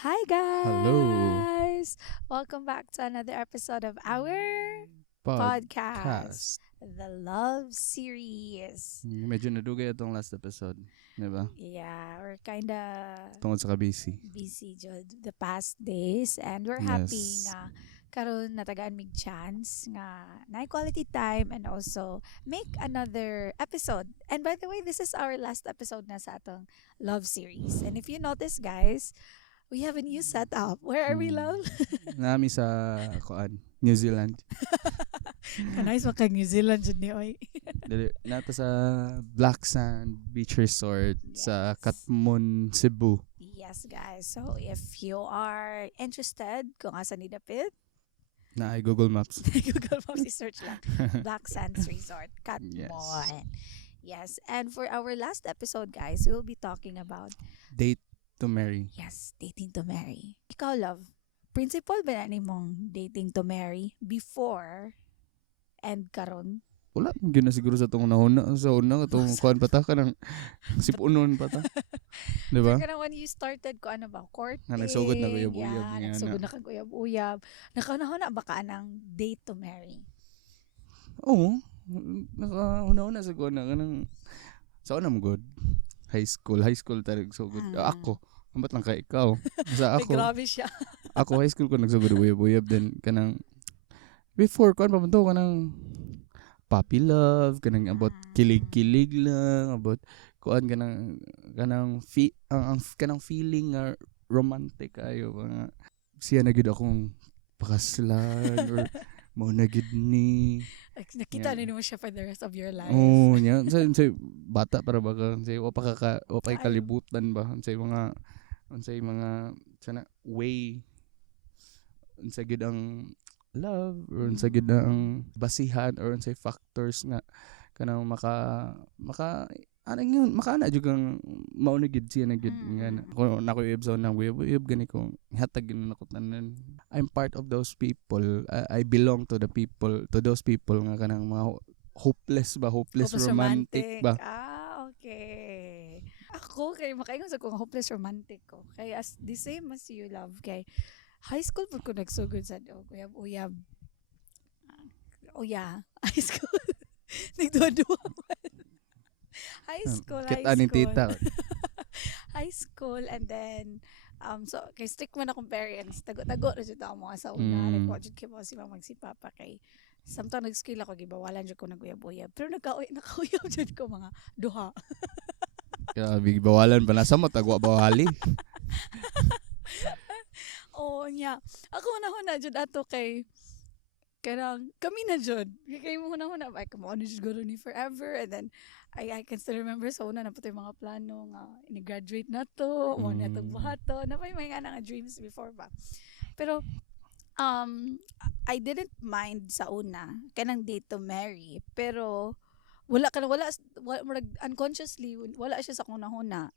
Hi Hello, guys! Welcome back to another episode of our podcast, podcast. The Love Series. Medyo nadugay itong last episode, di ba? Yeah, we're kinda Tungkol sa kabisi. busy jud the past days and we're happy Yes. nga karon natagaan mig chance nga na quality time and also make another episode. And by the way, this is our last episode na sa atong love series. And if you notice guys, we have a new setup. Where are we, Hmm. love? Nami sa New Zealand. Kanais maka New Zealand jud ni oy. Nata sa Black Sand Beach Resort sa Yes. Katmon, Cebu. Yes, guys. So if you are interested kung asa ni dapit, Na ay Google Maps. Google Maps search lang. Black Sands Resort, Katmon. Yes. And for our last episode, guys, we'll be talking about Date to marry. dating to marry. Ikaw, love, principle ba na nimong dating to marry before and karon? Wala, yun na siguro sa itong nahuna. Sa una, itong kuhan pa ta, kanang sipunon pa ta. Di ba? Pero when you started ko ano ba, courting. Nga nagsugod na uyab-uyab Yeah, nga nagsugod na. na kag uyab-uyab. Nakaunahon na ba ka ng date to marry? Oo. Nakauna-una sa kuhan na. Kanang, sa unang good. High school tarig sugod. Ako. Ambat lang kay ikaw. Sa Ay, ako. grabe siya. Ako high school ko nagsugod uyab-uyab din kanang before kuan pa man to kanang puppy love kanang about kilig-kilig lang about kuan kanang feeling nga romantic ayo nga siya na gid akong pakaslan or mo na gid ni Like, nakita Yeah. na mo siya for the rest of your life. oh nya sa bata para ba ka say wa pa Ay. kalibutan ba unsay mga sana way unsa gid ang love or unsa gid ang basihan or unsay factors nga kanang maka anong yun makaana jud kang mao na gid siya na gid nga na ko na ko ibsaw nang uyab gani ko hatag gid na ko tanan. I'm part of those people. I belong to those people nga kanang mga hopeless Hopeless romantic ba. Okay. Ako, kay makaingon sa kong hopeless romantic ko. Kay as the same as you, love. Kay high school po ko nagsugod sa uyab-uyab. Oh yeah, high school. Nagduwa-duwa man. High school. Kita ni tita. High school and then so kay strict man akong parents, tago-tago ra jud ako mga sa una. Like wa jud kay mo si mama magsipapa kay samtang nag-skill ako gibawalan jud ko naguyab-uyab. Pero nakauyab jud ko mga duha. Kaya bawalan pa nasa mo tagwa bawali. Oo nya. Ako na jud ato kay kanang kami na jud. Kay mo na ay kamo na jud guro ni forever and then I can still remember sa una na yung mga plano nga ini-graduate na to, mo na itong buhato. Na may nga nga dreams before ba. Pero I didn't mind sa una kanang date to marry pero wala unconsciously wala siya sa kunahuna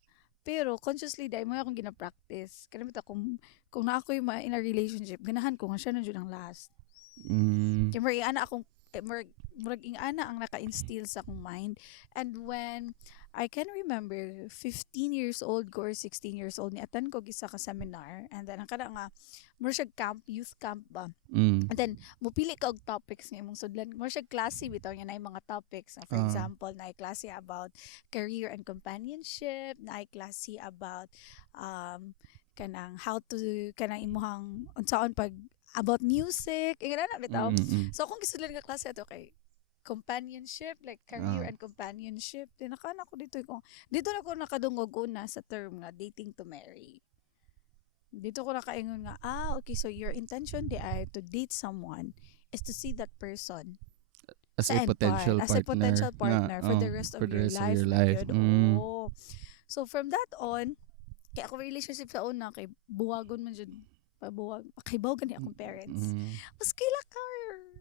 pero consciously dahil mo akong gina-practice kanang bitaw kung na ako yung in a relationship ganahan ko nga siya na jud ang last kaya murag ana akong murag ana ang naka-instill sa akong mind and when I can remember 15 years old ko or 16 years old ni atan ko gisa ka seminar and then ang kada nga murag siya camp youth camp ba and then mupili ka og topics nga imong sudlan mo siya klase bitaw niya na mga topics for example na klase about career and companionship na klase about kanang how to kanang imuhang unsaon pag about music ingana na bitaw so kung gisudlan nga klase ato kay companionship like career and companionship din nakana ko dito na ko nakadungog una sa term nga dating to marry. Dito ko nakaingon nga, okay, so your intention di ay to date someone is to see that person as sa a end potential part, partner. as a potential partner for the rest of your life. Oh. So from that on, kaya ako relationship sa una, kay buwagon man dyan, pakibaw gani akong parents. Mas kaila ka,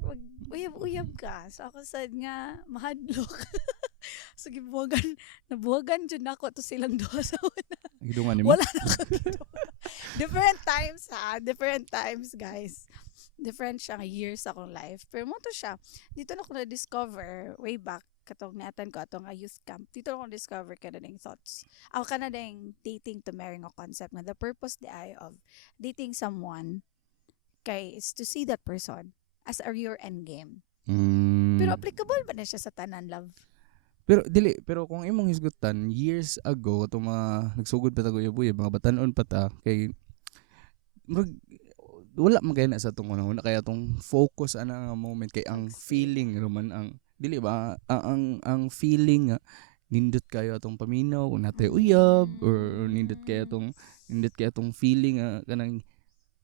wag uyab-uyab ka. So ako sad nga, mahadlok. So nabuwagan dyan ako to silang duha sa una. Gidungan nimo. Wala na kami different times guys. Different siya nga years sa akong life. Pero mo to siya, dito na ko na-discover way back katong niatan ko atong youth camp, dito ako discover ka na ding thoughts. Ako ka na ding dating to marry nga concept nga the purpose di ay of dating someone kay is to see that person as your end game. Pero applicable ba na siya sa tanan, love? Pero kung imong hisgutan years ago to mga nagsugod pa ta buya mga batanon pa ta kay wala man kay na sa tong una kaya tong focus ana nga moment kay ang feeling naman ang dili ba ang feeling nga nindot kayo atong paminaw kung natay uyab or nindot kayo atong feeling kanang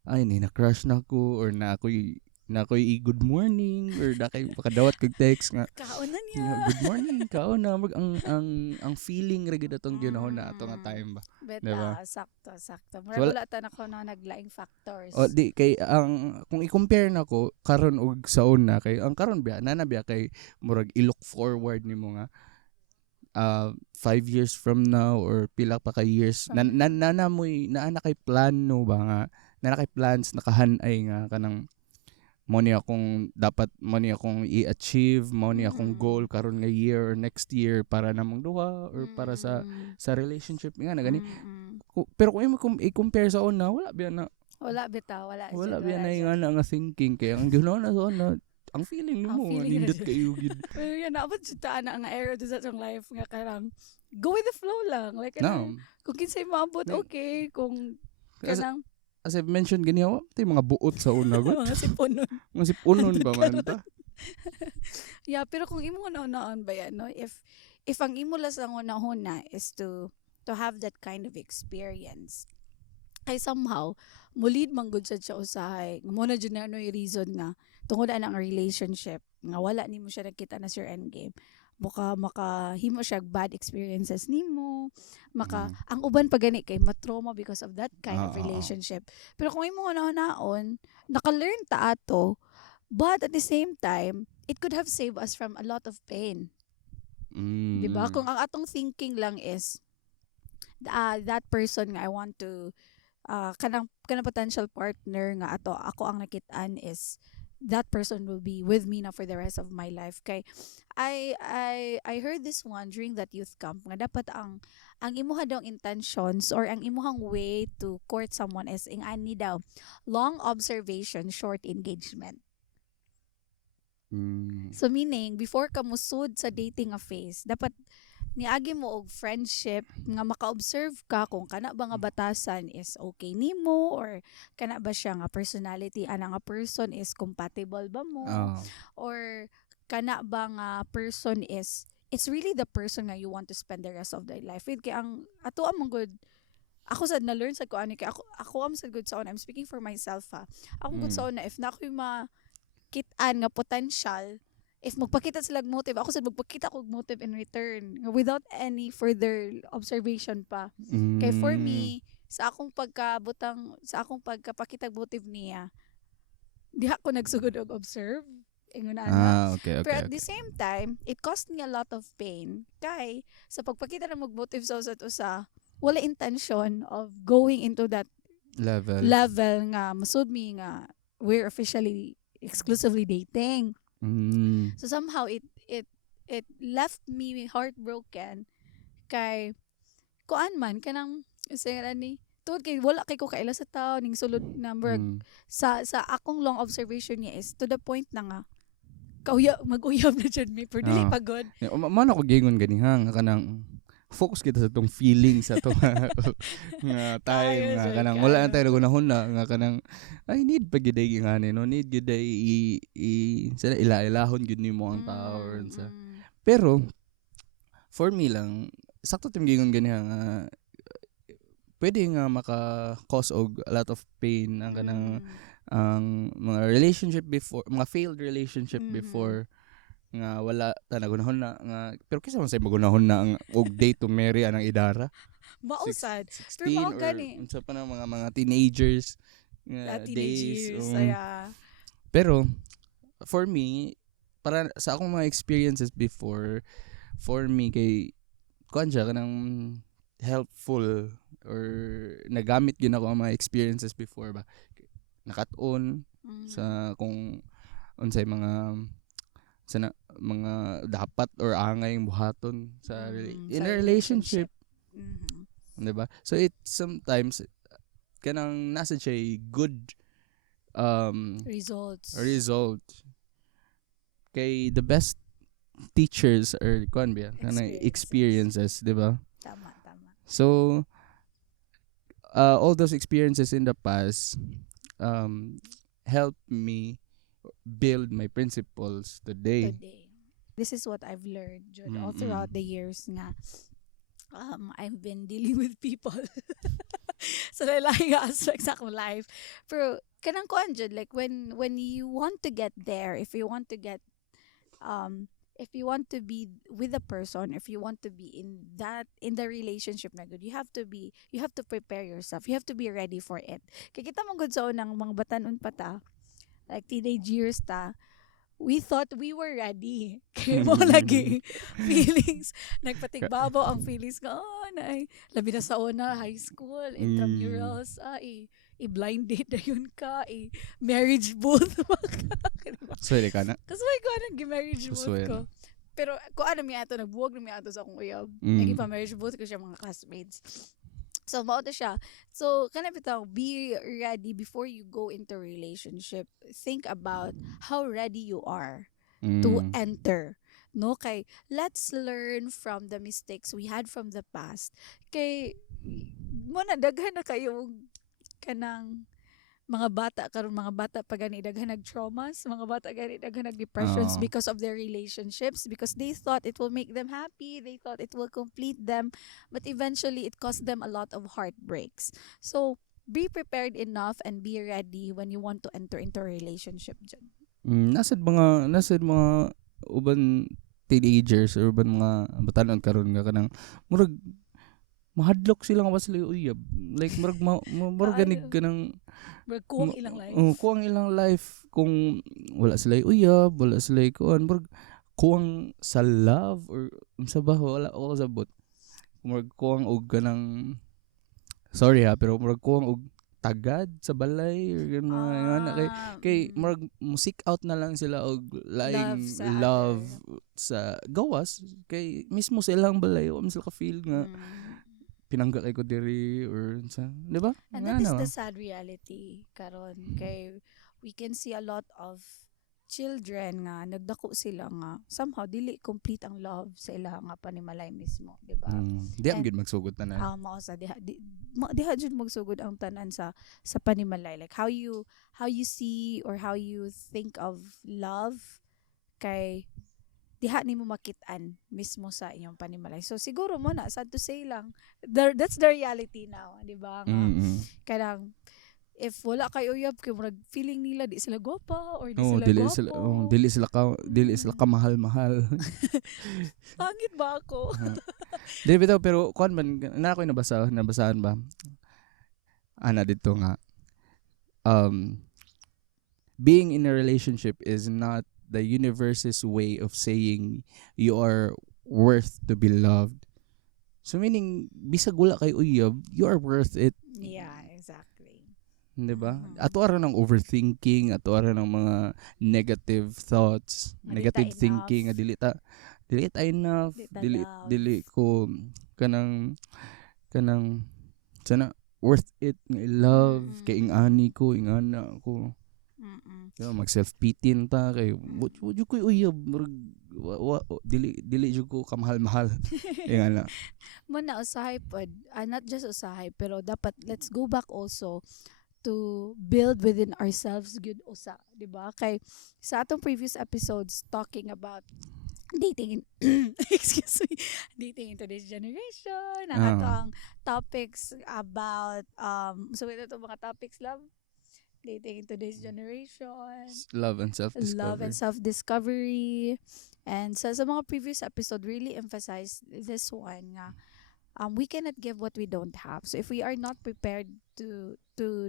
ay na crush na ko or na ako'y good morning or na kay pakadawat kag text nga kaon na niya good morning kaon na ang feeling ra gid atong ginahon na ato nga time ba beta diba? sakto wala ta na ko na naglaing factors o di kay ang kung i-compare nako karon og sa una kay ang karon biya nana biya kay murag i-look forward nimo nga 5 years from now or pila pa ka years na kay plano ba nga na kay plans nakahanay nga kanang mo ni akong i-achieve mo ni akong goal karon nga year or next year para namang duha or para sa relationship nga na gani pero kung i-compare sa una wala biya na wala biya na nga thinking kaya ang ginawa na sa una ang feeling mo nindot kayo gid pero yan abot sa na nga era sa atong life nga karang go with the flow lang like no. Kung kinsay maabot okay kung kanang as I've mentioned ganiya tay mga buot sa una gud mga siponon ba man ta yeah pero kung imo naon ba yan no if ang imo lang ang una is to have that kind of experience ay somehow mulid man gud siya usahay mo na jud na no reason nga tungod ang relationship nga wala nimo siya nakita na your end game makahimo siya bad experiences nimo ang uban pa gani kay matrauma because of that kind of relationship pero kung imo naon naka-learn ta ato but at the same time it could have saved us from a lot of pain diba kung ang atong thinking lang is that person nga I want to kanang potential partner nga ako ang nakitaan is that person will be with me na for the rest of my life kay I heard this one during that youth camp nga dapat ang imuha daw intentions or ang imuhang way to court someone is ani daw long observation short engagement. So meaning before ka musud sa dating a phase dapat niagi mo og friendship nga maka-observe ka kung kana ba nga batasan is okay nimo or kana ba siya nga personality ana nga person is compatible ba mo or kana ba nga person is it's really the person nga you want to spend the rest of their life with kay ang ato among good ako sad na learn sad ko ani kay ako am sad good sa I'm speaking for myself ha ako good sa na if na ako makitaan nga potential if magpakita sila motive, ako sa magpakita ko motive in return without any further observation pa. Kaya for me, sa akong pagkapakita motive niya, di ako nagsugod og observe. Okay. Pero at the same time, it cost me a lot of pain. Kay sa pagpakita ng motive sa usa, wala intention of going into that level nga masud mi nga we're officially exclusively dating. So somehow it left me heartbroken kay kuan man kanang ni tungod kay wala kay ko kaila sa tao ning sulod number sa akong long observation niya is to the point na nga mag-uyab na dyan may pero dili pagod man ako gingon gani ha nga kanang focus kita sa tong feeling sa to nga time nga kanang wala na tayo nagunahon nga kanang I need pa gid ay ngani no need gid ay sana ilahon gid nimo ang tao sa pero for me lang sakto tim gingon gani nga pwede nga maka-cause og a lot of pain ang kanang ang mga relationship before mga failed relationship before nga wala ta nagunahon na nga pero kisa man say magunahon na ang og date to marry anang idara mausad 16 or unsa pa na mga teenagers nga days pero for me para sa akong mga experiences before for me kay kuan siya kanang helpful or nagamit gyud ako ang mga experiences before ba nakat-on sa kung unsay mga sana mga dapat or angay buhaton sa in sa a relationship, Mhm. 'di ba? So it sometimes kanang nasa siya good Results. result kay the best teachers or kuan ba kanang experiences, 'di ba? Tama. So all those experiences in the past helped me build my principles today. This is what I've learned Jud, all Mm-mm. throughout the years nga I've been dealing with people sa lain aspects sa akong life. Pero kanang kuan Jud, like when you want to get there, if you want to get if you want to be with a person, if you want to be in the relationship na good, you have to prepare yourself. You have to be ready for it. Kaya kita mong good sa unang mga batanon pa ta, like teenage years ta, we thought we were ready. Kaya mo lagi feelings. Nagpatigbabaw ang feelings ko. Labi na sa una, high school, intramurals, i-blind date na yun ka, marriage booth. Swede ka na. Kasi may ko nag-marriage booth Susuwe ko. na. Pero kung ano miya ito, nagbuwag na miya ito sa akong uyab. Mm. Nag-marriage booth ko siya mga classmates. So, mao to siya. So, kanang bitaw, be ready before you go into a relationship. Think about how ready you are to enter. No, kay let's learn from the mistakes we had from the past. Kay mo na daghan na kayo kanang mga bata pa gani daghan nag-traumas, mga bata gani daghan nag-depressions Oo. because of their relationships, because they thought it will make them happy, they thought it will complete them, but eventually it caused them a lot of heartbreaks. So be prepared enough and be ready when you want to enter into a relationship dyan. Nasad mga uban teenagers or uban mga batanon karon nga kanang murag mahadlok sila nga sila uyab, like murag ganig kanang Kuwang ilang life. kuwang ilang life kung wala sila uyab, wala sila kuan, murag kuwang sa love or unsa ba, wala ako sabot. Murag kuwang og kanang sorry ha, pero murag kuwang og tagad sa balay or ganun kay murag seek out na lang sila og laing love sa gawas kay mismo sa ilang balay o sila ka feel nga pinangga kay ko diri or sa, di ba? And that is the sad reality karon, kay we can see a lot of children nga nagdako sila nga somehow dili complete ang love sa ila nga panimalay mismo, di ba? Di ang gid magsugod tanan. Mao sa diha jud magsugod ang tanan sa panimalay, like how you see or how you think of love, kay diha nimo makit-an mismo sa inyong panimalay. So siguro mo na sad to say lang, that's the reality now, di ba? Kanang if wala kay uyab kay murag feeling nila di sila gwapa or di sila gwapo. Dili sila ka mahal-mahal. Pangit ba ako? Dili bitaw, pero kuan man na ako nabasahan ba? Ana dito nga being in a relationship is not the universe's way of saying you are worth to be loved. So meaning, bisag wala kay uyab, you are worth it. Yeah, exactly. Diba? Ato ara ng overthinking, ato ara ng mga negative thoughts, negative thinking, dili ta enough, dili ko kanang sana worth it nga i-love kay ingani ko, ingana ko. Diba, mag self-pity ta kay wudyo ko uyab, dili jud ko kamahal-mahal. Ingana. Mo na usahay pod, not just usahay, pero dapat let's go back also to build within ourselves good usa, di ba? Kay sa atong previous episodes talking about dating dating in today's generation, ang atong topics about so ito mga topics, love, dating in today's generation, love and self-discovery, and sa mga previous episode really emphasize this one nga we cannot give what we don't have. So if we are not prepared to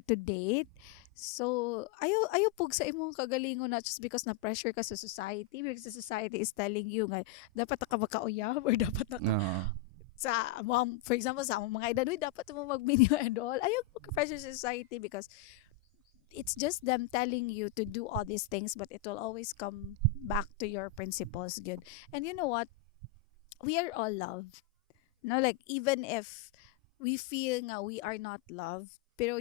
date, so ayaw pug sa imong kagalingon, not just because na pressure ka sa society, because the society is telling you nga dapat ka makauyab or dapat sa for example sa mga edad, dapat mo mag-minyo and all. Ayaw pug pressure sa society because it's just them telling you to do all these things, but it will always come back to your principles. Good. And you know what? We are all loved. No, like even if we feel nga we are not loved, pero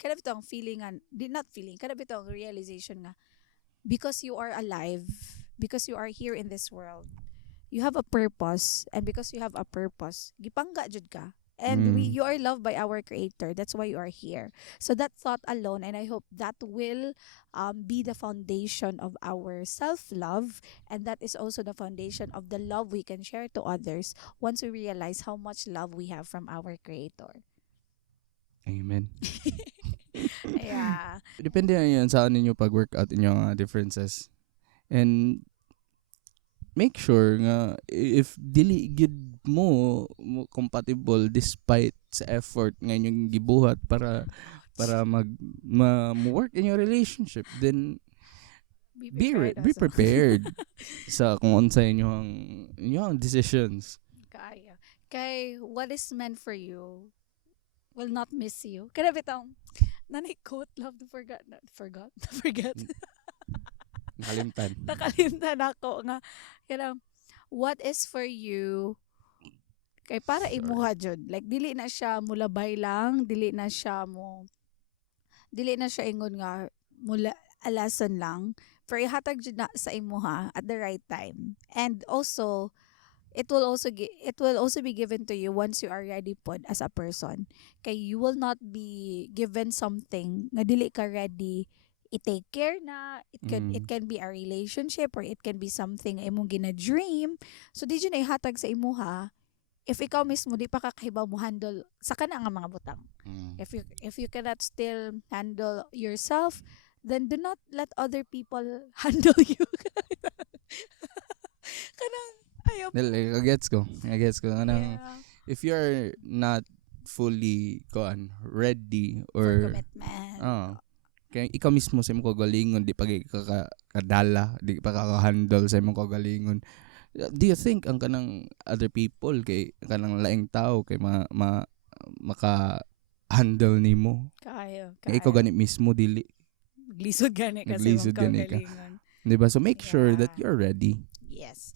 kada bitong feeling nga, di not feeling, kada bitong realization nga, because you are alive, because you are here in this world, you have a purpose, and because you have a purpose, gipangga jud ka. And Mm. you are loved by our creator. That's why you are here. So that thought alone, and I hope that will be the foundation of our self-love, and that is also the foundation of the love we can share to others once we realize how much love we have from our creator. Amen. Yeah. Depende na yan sa ninyo pag-workout inyong differences. And make sure nga if dili gid mo compatible despite sa effort nga inyong gibuhat para work in your relationship, then be prepared sa kung unsa inyong decisions. Kaya. Kay what is meant for you will not miss you. Kada bitong nanay quote, love to forget. Nakalimtan. Nakalimtan ako nga what is for you kay para Sorry. imuha jud, like dili na siya mulabay lang, dili na siya ingon nga mula alason lang, pero ihatag jud na sa imuha at the right time. And also it will also be given to you once you are ready pod as a person. Kay you will not be given something nga dili ka ready i-take care na. It can be a relationship, or it can be something imong gina-dream. So di jud na ihatag sa imuha if ikaw mismo di pa kakahibaw mo handle sa kana nga mga butang. If you cannot still handle yourself, then do not let other people handle you. Kanang ayaw. Dili, gets ko. Anong, Yeah. if you're not fully ready For or commitment. kaya ikaw mismo sa imong kagalingon di pa kadala, di pa handle sa imong kagalingon. Do you think ang kanang other people kay kanang laing tao kay maka handle nimo? Kaya. Kay ikaw gani mismo dili. Naglisod gani kasi Naglisod mong gani ka. kaugalingon. Di ba? So make sure that Yeah. you're ready. Yes.